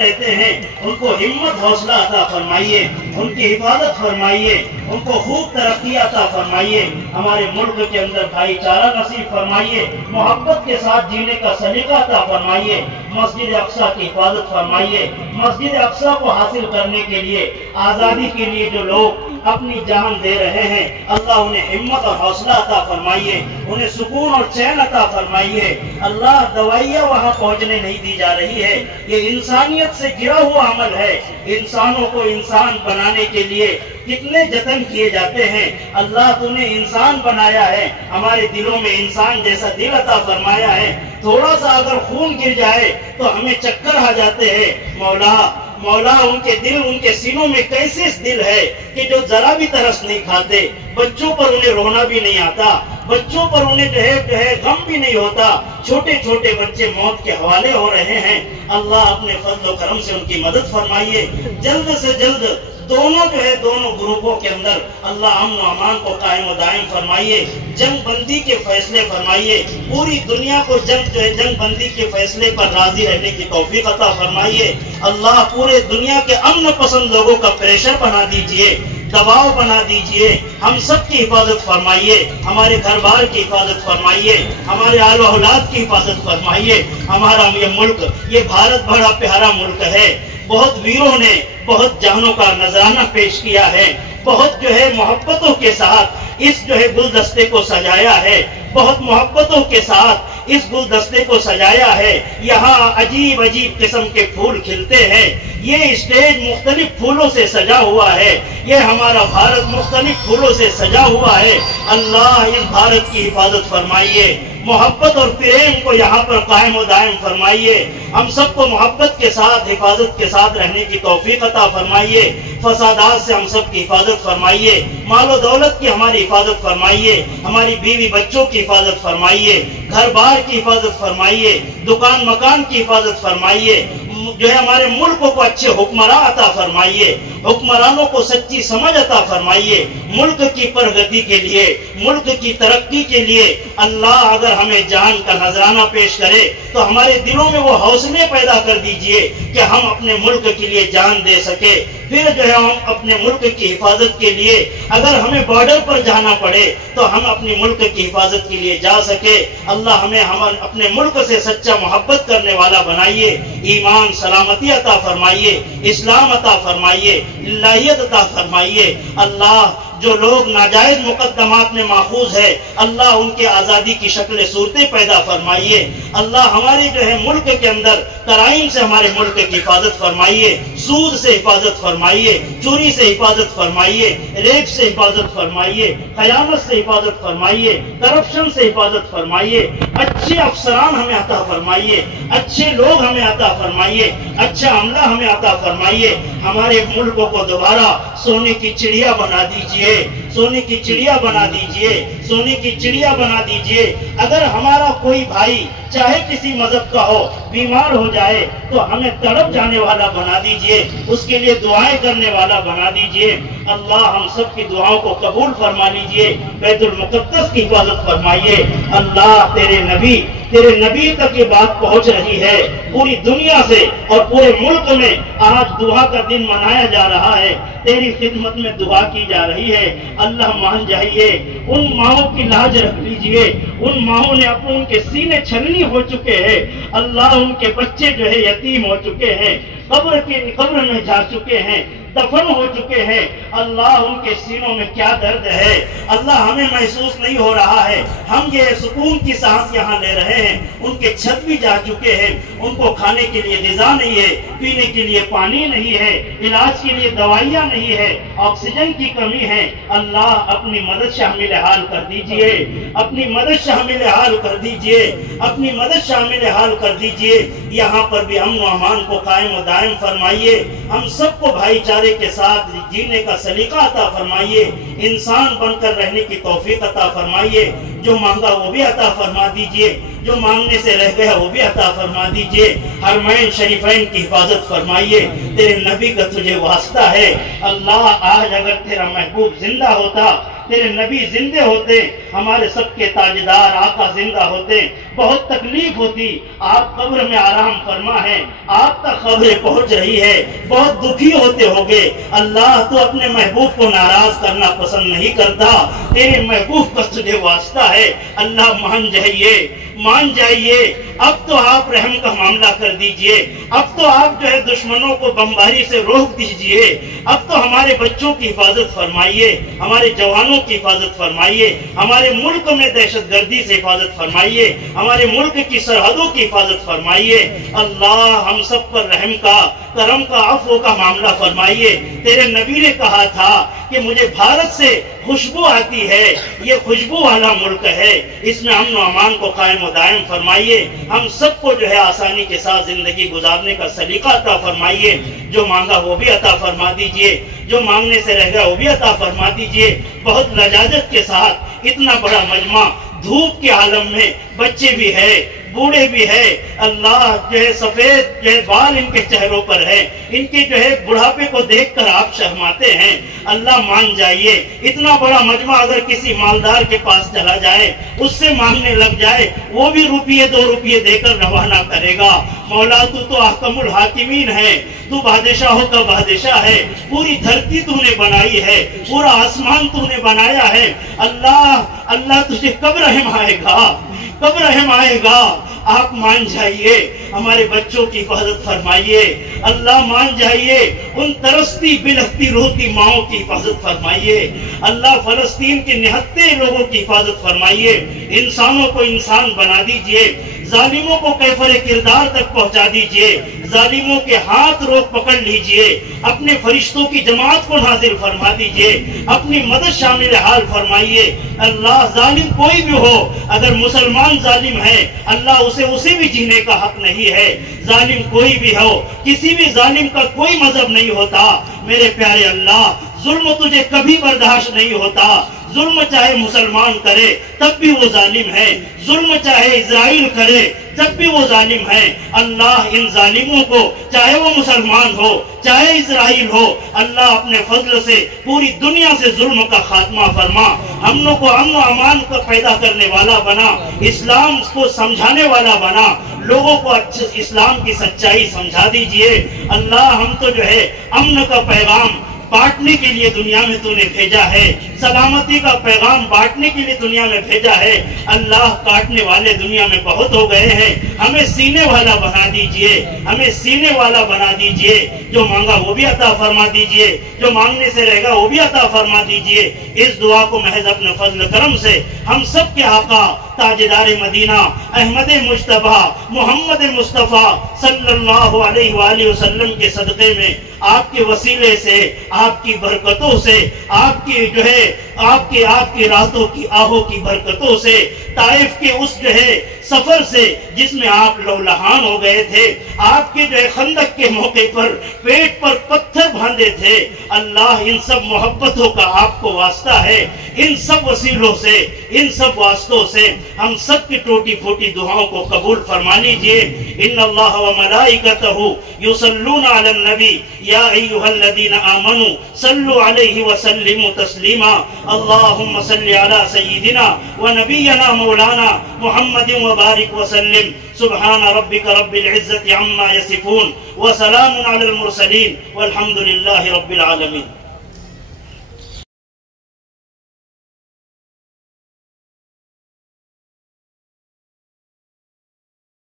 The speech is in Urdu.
رہتے ہیں ان کو ہمت حوصلہ عطا فرمائیے، ان کی حفاظت فرمائیے، ان کو خوب ترقی عطا فرمائیے، ہمارے ملک کے اندر بھائی چارہ نصیب فرمائیے، محبت کے ساتھ جینے کا سلیقہ عطا فرمائیے، مسجد اقصیٰ کی حفاظت فرمائیے، مسجد اقصیٰ کو حاصل کرنے کے لیے، آزادی کے لیے جو لوگ اپنی جان دے رہے ہیں، اللہ انہیں ہمت اور حوصلہ عطا فرمائیے، انہیں سکون اور چین عطا فرمائیے۔ اللہ دوائیاں وہاں پہنچنے نہیں دی جا رہی ہے، یہ انسانیت سے گرا ہوا عمل ہے۔ انسانوں کو انسان بنانے کے لیے کتنے جتن کیے جاتے ہیں، اللہ تو نے انسان بنایا ہے، ہمارے دلوں میں انسان جیسا دل عطا فرمایا ہے، تھوڑا سا اگر خون گر جائے تو ہمیں چکر آ جاتے ہیں۔ مولا ان کے دل، ان کے سینوں میں کیسے دل ہے کہ جو ذرا بھی ترس نہیں کھاتے، بچوں پر انہیں رونا بھی نہیں آتا، بچوں پر انہیں جو ہے غم بھی نہیں ہوتا، چھوٹے چھوٹے بچے موت کے حوالے ہو رہے ہیں۔ اللہ اپنے فضل و کرم سے ان کی مدد فرمائیے، جلد سے جلد دونوں گروپوں کے اندر اللہ امن و امان کو قائم و دائم فرمائیے، جنگ بندی کے فیصلے فرمائیے، پوری دنیا کو جنگ بندی کے فیصلے پر راضی رہنے کی توفیق عطا فرمائیے۔ اللہ پورے دنیا کے امن پسند لوگوں کا پریشر بنا دیجئے، دباؤ بنا دیجئے، ہم سب کی حفاظت فرمائیے، ہمارے گھر بار کی حفاظت فرمائیے، ہمارے آل و اولاد کی حفاظت فرمائیے۔ ہمارا یہ ملک، یہ بھارت بڑا پیارا ملک ہے، بہت ویروں نے بہت جانوں کا نذرانہ پیش کیا ہے، بہت محبتوں کے ساتھ اس گلدستے کو سجایا ہے، بہت محبتوں کے ساتھ اس گلدستے کو سجایا ہے۔ یہاں عجیب عجیب قسم کے پھول کھلتے ہیں، یہ اسٹیج مختلف پھولوں سے سجا ہوا ہے، یہ ہمارا بھارت مختلف پھولوں سے سجا ہوا ہے۔ اللہ اس بھارت کی حفاظت فرمائیے، محبت اور پریم کو یہاں پر قائم و دائم فرمائیے، ہم سب کو محبت کے ساتھ، حفاظت کے ساتھ رہنے کی توفیق عطا فرمائیے، فسادات سے ہم سب کی حفاظت فرمائیے، مال و دولت کی ہماری حفاظت فرمائیے، ہماری بیوی بچوں کی حفاظت فرمائیے، گھر بار کی حفاظت فرمائیے، دکان مکان کی حفاظت فرمائیے، ہمارے ملک کو اچھے حکمراں عطا فرمائیے، حکمرانوں کو سچی سمجھ عطا فرمائیے، ملک کی پرگتی کے لیے، ملک کی ترقی کے لیے اللہ اگر ہمیں جان کا نذرانہ پیش کرے تو ہمارے دلوں میں وہ حوصلے پیدا کر دیجئے کہ ہم اپنے ملک کے لیے جان دے سکے۔ پھر ہم اپنے ملک کی حفاظت کے لیے اگر ہمیں بارڈر پر جانا پڑے تو ہم اپنے ملک کی حفاظت کے لیے جا سکے۔ اللہ ہمیں اپنے ملک سے سچا محبت کرنے والا بنائیے، ایمان سلامتی عطا فرمائیے، اسلام عطا فرمائیے، الہیت عطا فرمائیے۔ اللہ جو لوگ ناجائز مقدمات میں ماخوذ ہے، اللہ ان کے آزادی کی شکل صورتیں پیدا فرمائیے۔ اللہ ہمارے ملک کے اندر کرائم سے ہمارے ملک کی حفاظت فرمائیے، سود سے حفاظت فرمائیے، چوری سے حفاظت فرمائیے، ریپ سے حفاظت فرمائیے، خیانت سے حفاظت فرمائیے، کرپشن سے حفاظت فرمائیے، اچھے افسران ہمیں عطا فرمائیے، اچھے لوگ ہمیں عطا فرمائیے، اچھا عملہ ہمیں عطا فرمائیے۔ ہمارے ملک کو دوبارہ سونے کی چڑیا بنا دیجئے، سونے کی چڑیا بنا دیجئے، سونے کی چڑیا بنا دیجئے۔ اگر ہمارا کوئی بھائی چاہے کسی مذہب کا ہو بیمار ہو جائے تو ہمیں تڑپ جانے والا بنا دیجئے، اس کے لیے دعائیں کرنے والا بنا دیجئے۔ اللہ ہم سب کی دعاؤں کو قبول فرما لیجئے، بیت المقدس کی حفاظت فرمائیے۔ اللہ تیرے نبی تک یہ بات پہنچ رہی ہے پوری دنیا سے، اور پورے ملک میں آج دعا کا دن منایا جا رہا ہے، تیری خدمت میں دعا کی جا رہی ہے۔ اللہ مان جائیے، ان ماؤں کی لاج رکھ لیجئے، ان ماؤں نے ان کے سینے چھلنی ہو چکے ہیں، اللہ ان کے بچے یتیم ہو چکے ہیں، قبر میں جا چکے ہیں، دفن ہو چکے ہیں۔ اللہ ان کے سینوں میں کیا درد ہے، اللہ ہمیں محسوس نہیں ہو رہا ہے۔ ہم یہ سکون کی سانس یہاں لے رہے ہیں، ان کے چھت بھی جا چکے ہیں، ان کو کھانے کے لیے غذا نہیں ہے، پینے کے لیے پانی نہیں ہے، علاج کے لیے دوائیاں نہیں ہے، آکسیجن کی کمی ہے۔ اللہ اپنی مدد شامل حال کر دیجئے، اپنی مدد شامل حال کر دیجئے، اپنی مدد شامل حال کر دیجئے۔ یہاں پر بھی امن و امان کو قائم و دائم فرمائیے، ہم سب کو بھائی چارے کے ساتھ جینے کا سلیقہ عطا فرمائیے، انسان بن کر رہنے کی توفیق عطا فرمائیے۔ جو مانگا وہ بھی عطا فرما دیجئے، جو مانگنے سے رہ گیا وہ بھی عطا فرما دیجئے۔ حرمین شریفین کی حفاظت فرمائیے، تیرے نبی کا تجھے واسطہ ہے۔ اللہ آج اگر تیرا محبوب زندہ ہوتا تیرے نبی زندے ہوتے، ہمارے سب کے تاجدار آقا زندہ ہوتے، بہت تکلیف ہوتی۔ آپ قبر میں آرام فرما ہے، آپ تک خبریں پہنچ رہی ہے، بہت دکھی ہوتے ہوگے۔ اللہ تو اپنے محبوب کو ناراض کرنا پسند نہیں کرتا، تیرے محبوب کا تجھے واسطہ ہے۔ اللہ مان جائیے، مان جائیے، اب تو آپ رحم کا معاملہ کر دیجئے، اب تو آپ جو ہے دشمنوں کو بمباری سے روک دیجئے، اب تو ہمارے بچوں کی حفاظت فرمائیے، ہمارے جوانوں کی حفاظت فرمائیے، ہمارے ملک میں دہشت گردی سے حفاظت فرمائیے، ہمارے ملک کی سرحدوں کی حفاظت فرمائیے۔ اللہ ہم سب پر رحم کا، کرم کا، عفو کا معاملہ فرمائیے۔ تیرے نبی نے کہا تھا کہ مجھے بھارت سے خوشبو آتی ہے، یہ خوشبو والا ملک ہے، اس میں امن و امان کو قائم و دائم فرمائیے۔ ہم سب کو جو ہے آسانی کے ساتھ زندگی گزارنے کا سلیقہ عطا فرمائیے۔ جو مانگا وہ بھی عطا فرما دیجئے، جو مانگنے سے رہ گیا وہ بھی عطا فرما دیجئے۔ بہت لجاجت کے ساتھ اتنا بڑا مجمع دھوپ کے عالم میں، بچے بھی ہے، بوڑھے بھی ہے، اللہ جو ہے سفید جو ہے بال ان کے چہروں پر ہے، ان کے جو ہے بڑھاپے کو دیکھ کر آپ شرماتے ہیں۔ اللہ مان جائیے، اتنا بڑا مجمع اگر کسی مالدار کے پاس چلا جائے، اس سے مانگنے لگ جائے، وہ بھی روپیے 2 روپیے دے کر روانہ کرے گا۔ مولا تو احکم الحاکمین ہے، تو بادشاہوں کا بادشاہ ہے، پوری دھرتی تو نے بنائی ہے، پورا آسمان تو نے بنایا ہے۔ اللہ تجھے کب رحم آئے گا، کب رحم آئے گا؟ آپ مان جائیے، ہمارے بچوں کی حفاظت فرمائیے۔ اللہ مان جائیے، ان ترستی بلکتی روتی ماؤں کی حفاظت فرمائیے۔ اللہ فلسطین کے نہتے لوگوں کی حفاظت فرمائیے۔ انسانوں کو انسان بنا دیجئے، ظالموں کو کیفر کردار تک پہنچا دیجئے، ظالموں کے ہاتھ روک پکڑ لیجئے، اپنے فرشتوں کی جماعت کو نازل فرما دیجئے، اپنی مدد شامل حال فرمائیے۔ اللہ ظالم کوئی بھی ہو، اگر مسلمان ظالم ہے، اللہ اسے بھی جینے کا حق نہیں ہے۔ ظالم کوئی بھی ہو، کسی بھی ظالم کا کوئی مذہب نہیں ہوتا۔ میرے پیارے اللہ، ظلم تجھے کبھی برداشت نہیں ہوتا۔ ظلم چاہے مسلمان کرے تب بھی وہ ظالم ہے، ظلم چاہے اسرائیل کرے تب بھی وہ ظالم ہے۔ اللہ ان ظالموں کو، چاہے وہ مسلمان ہو چاہے اسرائیل ہو، اللہ اپنے فضل سے پوری دنیا سے ظلم کا خاتمہ فرما، ہم کو امن و امان کا پیدا کرنے والا بنا، اسلام کو سمجھانے والا بنا، لوگوں کو اسلام کی سچائی سمجھا دیجئے۔ اللہ ہم تو جو ہے امن کا پیغام بانٹنے کے لیے دنیا میں تو نے بھیجا ہے، سلامتی کا پیغام بانٹنے کے لیے دنیا میں بھیجا ہے۔ اللہ کاٹنے والے دنیا میں بہت ہو گئے ہیں، ہمیں سینے والا بنا دیجئے، ہمیں سینے والا بنا دیجئے۔ جو مانگا وہ بھی عطا فرما دیجئے، جو مانگنے سے رہے گا وہ بھی عطا فرما دیجئے۔ اس دعا کو محض اپنے فضل کرم سے ہم سب کے آقا تاجدار مدینہ احمد مجتبیٰ محمد مصطفیٰ صلی اللہ علیہ وآلہ وسلم کے صدقے میں، آپ کے وسیلے سے، آپ کی برکتوں سے، آپ کی جو ہے آپ کی راتوں کی آہوں کی برکتوں سے، طائف کے اس جو ہے سفر سے جس میں آپ لولہان ہو گئے تھے، آپ کے جو ہے خندق کے موقع پر پیٹ پر پتھر باندھے تھے، اللہ ان سب محبتوں کا آپ کو واسطہ ہے۔ ان سب وسیلوں سے، ان سب واسطوں سے ہم سب کی ٹوٹی پھوٹی دعاؤں کو قبول فرما لیجئے۔ ان اللہ و ملائکتہ یصلون علی النبی یا ایھا الذین آمنوا صلوا علیہ وسلموا تسلیما۔ اللہم صل علی سیدنا و نبینا مولانا محمد وبارک وسلم۔ سبحان ربک رب العزت عما یصفون وسلام علی المرسلین والحمد للہ رب العالمین۔